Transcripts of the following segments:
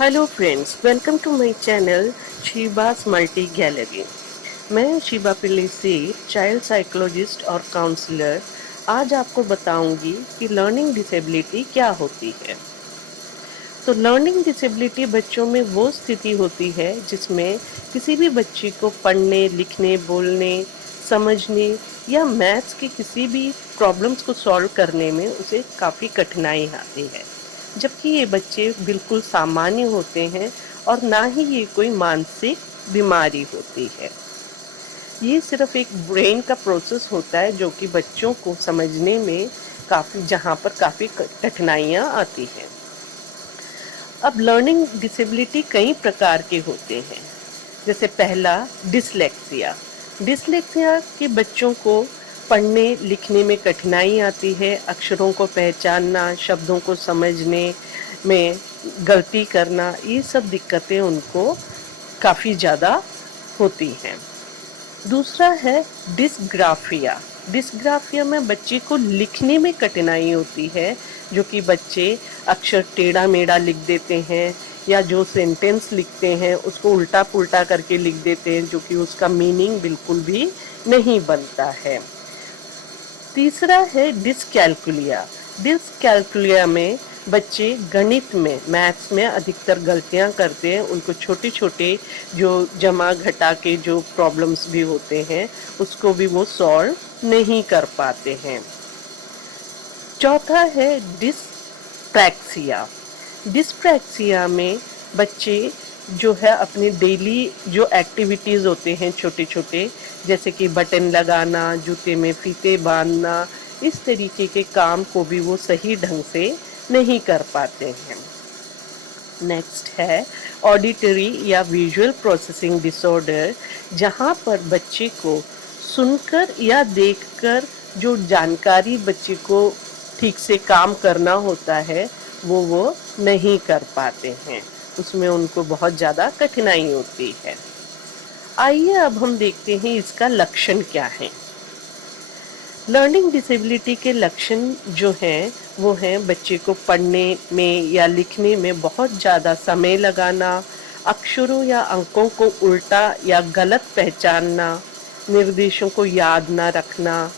Hello friends, welcome to my channel Sheeba's multi gallery. मैं शीबा पिल्ले से child psychologist और counsellor आज आपको बताऊंगी कि लर्निंग डिसेबिलिटी क्या होती है। तो लर्निंग डिसेबिलिटी बच्चों में वो स्थिति होती है जिसमें किसी भी बच्चे को पढ़ने, लिखने, बोलने, समझने या मैथ्स के किसी भी प्रॉब्लम्स को सॉल्व करने में उसे काफ़ी कठिनाई आती है, जबकि ये बच्चे बिल्कुल सामान्य होते हैं और ना ही ये कोई मानसिक बीमारी होती है। ये सिर्फ एक ब्रेन का प्रोसेस होता है जो कि बच्चों को समझने में जहाँ पर काफ़ी कठिनाइयाँ आती हैं। अब लर्निंग डिसेबिलिटी कई प्रकार के होते हैं। जैसे पहला, डिसलेक्सिया। डिसलेक्सिया के बच्चों को पढ़ने लिखने में कठिनाई आती है, अक्षरों को पहचानना, शब्दों को समझने में गलती करना, ये सब दिक्कतें उनको काफ़ी ज़्यादा होती हैं। दूसरा है डिस्ग्राफिया। डिस्ग्राफिया में बच्चे को लिखने में कठिनाई होती है, जो कि बच्चे अक्षर टेढ़ा मेढ़ा लिख देते हैं या जो सेंटेंस लिखते हैं उसको उल्टा पुल्टा करके लिख देते हैं, जो कि उसका मीनिंग बिल्कुल भी नहीं बनता है। तीसरा है डिसकैल्कुलिया। डिसकैल्कुलिया में बच्चे गणित में, मैथ्स में अधिकतर गलतियां करते हैं। उनको छोटे छोटे जो जमा घटा के जो प्रॉब्लम्स भी होते हैं उसको भी वो सॉल्व नहीं कर पाते हैं। चौथा है डिस्प्रैक्सिया। डिस्प्रैक्सिया में बच्चे जो है अपने डेली जो एक्टिविटीज़ होते हैं छोटे छोटे, जैसे कि बटन लगाना, जूते में फीते बांधना, इस तरीके के काम को भी वो सही ढंग से नहीं कर पाते हैं। नेक्स्ट है ऑडिटरी या विजुअल प्रोसेसिंग डिसऑर्डर, जहाँ पर बच्चे को सुनकर या देखकर जो जानकारी बच्चे को ठीक से काम करना होता है वो नहीं कर पाते हैं, उसमें उनको बहुत ज़्यादा कठिनाई होती है। आइए अब हम देखते हैं इसका लक्षण क्या है। लर्निंग डिसेबिलिटी के लक्षण जो हैं वो हैं बच्चे को पढ़ने में या लिखने में बहुत ज़्यादा समय लगाना, अक्षरों या अंकों को उल्टा या गलत पहचानना, निर्देशों को याद ना रखना,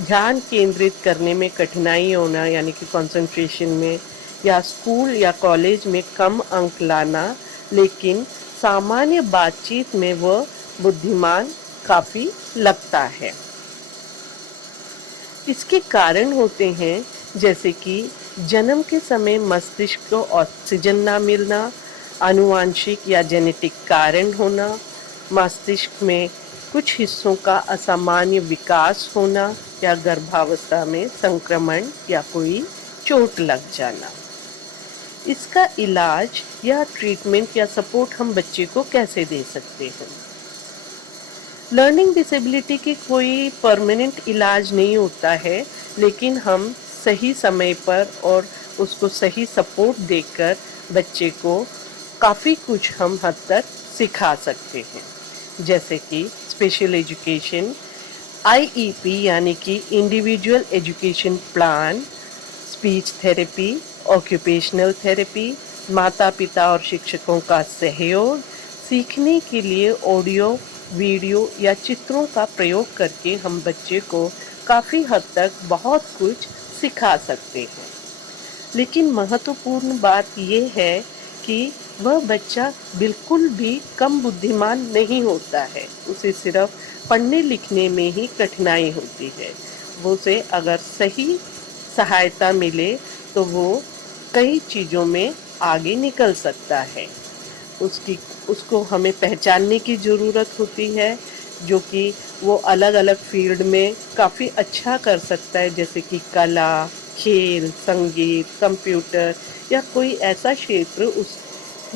ध्यान केंद्रित करने में कठिनाई होना यानी कि कंसंट्रेशन में, या स्कूल या कॉलेज में कम अंक लाना, लेकिन सामान्य बातचीत में वह बुद्धिमान काफ़ी लगता है। इसके कारण होते हैं जैसे कि जन्म के समय मस्तिष्क को ऑक्सीजन ना मिलना, आनुवांशिक या जेनेटिक कारण होना, मस्तिष्क में कुछ हिस्सों का असामान्य विकास होना, या गर्भावस्था में संक्रमण या कोई चोट लग जाना। इसका इलाज या ट्रीटमेंट या सपोर्ट हम बच्चे को कैसे दे सकते हैं? लर्निंग डिसेबिलिटी की कोई परमानेंट इलाज नहीं होता है, लेकिन हम सही समय पर और उसको सही सपोर्ट देकर बच्चे को काफ़ी कुछ हम हद तक सिखा सकते हैं, जैसे कि स्पेशल एजुकेशन, आईईपी यानी कि individual education plan, speech therapy, occupational therapy, माता पिता और शिक्षकों का सहयोग, सीखने के लिए ऑडियो, वीडियो या चित्रों का प्रयोग करके हम बच्चे को काफ़ी हद तक बहुत कुछ सिखा सकते हैं। लेकिन महत्वपूर्ण बात यह है कि वह बच्चा बिल्कुल भी कम बुद्धिमान नहीं होता है, उसे सिर्फ पढ़ने लिखने में ही कठिनाई होती है। वो से अगर सही सहायता मिले तो वो कई चीज़ों में आगे निकल सकता है। उसको हमें पहचानने की ज़रूरत होती है, जो कि वो अलग अलग फील्ड में काफ़ी अच्छा कर सकता है, जैसे कि कला, खेल, संगीत, कंप्यूटर, या कोई ऐसा क्षेत्र उस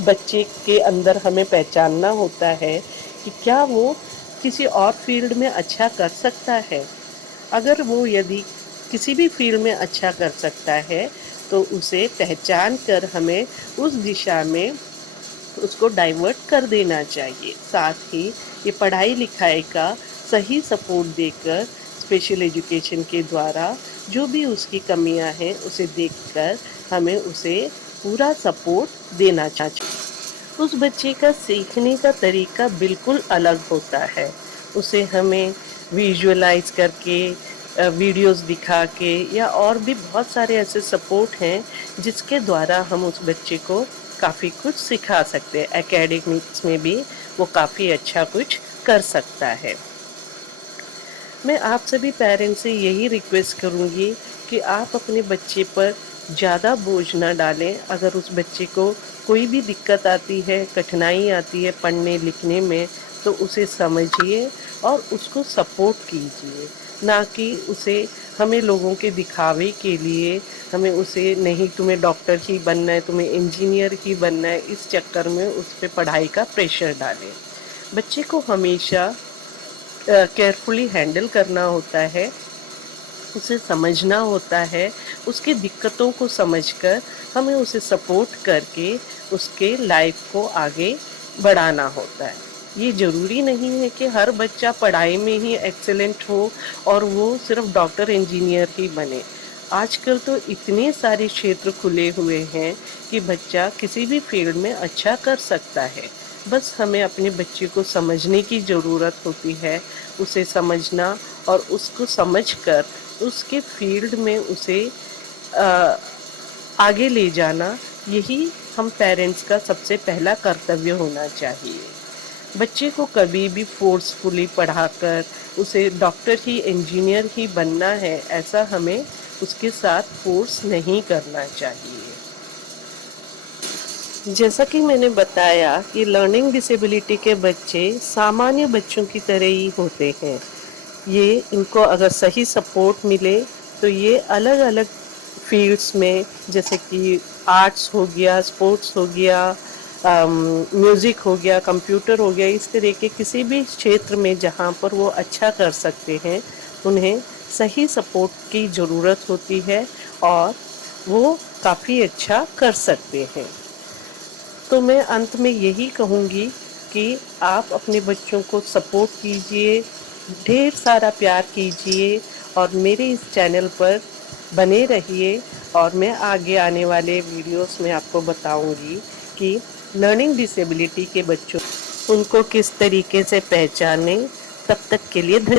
बच्चे के अंदर हमें पहचानना होता है कि क्या वो किसी और फील्ड में अच्छा कर सकता है। अगर वो यदि किसी भी फील्ड में अच्छा कर सकता है तो उसे पहचान कर हमें उस दिशा में उसको डाइवर्ट कर देना चाहिए। साथ ही ये पढ़ाई लिखाई का सही सपोर्ट देकर स्पेशल एजुकेशन के द्वारा जो भी उसकी कमियां हैं उसे देखकर हमें उसे पूरा सपोर्ट देना चाहिए। उस बच्चे का सीखने का तरीका बिल्कुल अलग होता है। उसे हमें विजुअलाइज़ करके वीडियोस दिखा के या और भी बहुत सारे ऐसे सपोर्ट हैं जिसके द्वारा हम उस बच्चे को काफ़ी कुछ सिखा सकते हैं। एकेडमिक्स में भी वो काफ़ी अच्छा कुछ कर सकता है। मैं आप सभी पेरेंट्स से यही रिक्वेस्ट करूँगी कि आप अपने बच्चे पर ज़्यादा बोझ ना डालें। अगर उस बच्चे को कोई भी दिक्कत आती है, कठिनाई आती है पढ़ने लिखने में, तो उसे समझिए और उसको सपोर्ट कीजिए, ना कि उसे हमें लोगों के दिखावे के लिए हमें उसे नहीं तुम्हें डॉक्टर ही बनना है, तुम्हें इंजीनियर ही बनना है, इस चक्कर में उस पे पढ़ाई का प्रेशर डालें। बच्चे को हमेशा केयरफुली हैंडल करना होता है, उसे समझना होता है, उसकी दिक्कतों को समझकर हमें उसे सपोर्ट करके उसके लाइफ को आगे बढ़ाना होता है। ये ज़रूरी नहीं है कि हर बच्चा पढ़ाई में ही एक्सीलेंट हो और वो सिर्फ डॉक्टर इंजीनियर ही बने। आजकल तो इतने सारे क्षेत्र खुले हुए हैं कि बच्चा किसी भी फील्ड में अच्छा कर सकता है। बस हमें अपने बच्चे को समझने की ज़रूरत होती है, उसे समझना और उसको समझकर उसके फील्ड में उसे अ, आगे ले जाना, यही हम पेरेंट्स का सबसे पहला कर्तव्य होना चाहिए। बच्चे को कभी भी फोर्सफुली पढ़ाकर उसे डॉक्टर ही इंजीनियर ही बनना है, ऐसा हमें उसके साथ फोर्स नहीं करना चाहिए। जैसा कि मैंने बताया कि लर्निंग डिसेबिलिटी के बच्चे सामान्य बच्चों की तरह ही होते हैं। ये इनको अगर सही सपोर्ट मिले तो ये अलग अलग फील्ड्स में, जैसे कि आर्ट्स हो गया, स्पोर्ट्स हो गया, म्यूज़िक हो गया, कंप्यूटर हो गया, इस तरह के किसी भी क्षेत्र में जहाँ पर वो अच्छा कर सकते हैं, उन्हें सही सपोर्ट की ज़रूरत होती है और वो काफ़ी अच्छा कर सकते हैं। तो मैं अंत में यही कहूँगी कि आप अपने बच्चों को सपोर्ट कीजिए, ढेर सारा प्यार कीजिए और मेरे इस चैनल पर बने रहिए। और मैं आगे आने वाले वीडियोस में आपको बताऊंगी कि लर्निंग डिसेबिलिटी के बच्चों उनको किस तरीके से पहचानें। तब तक के लिए धन्यवाद।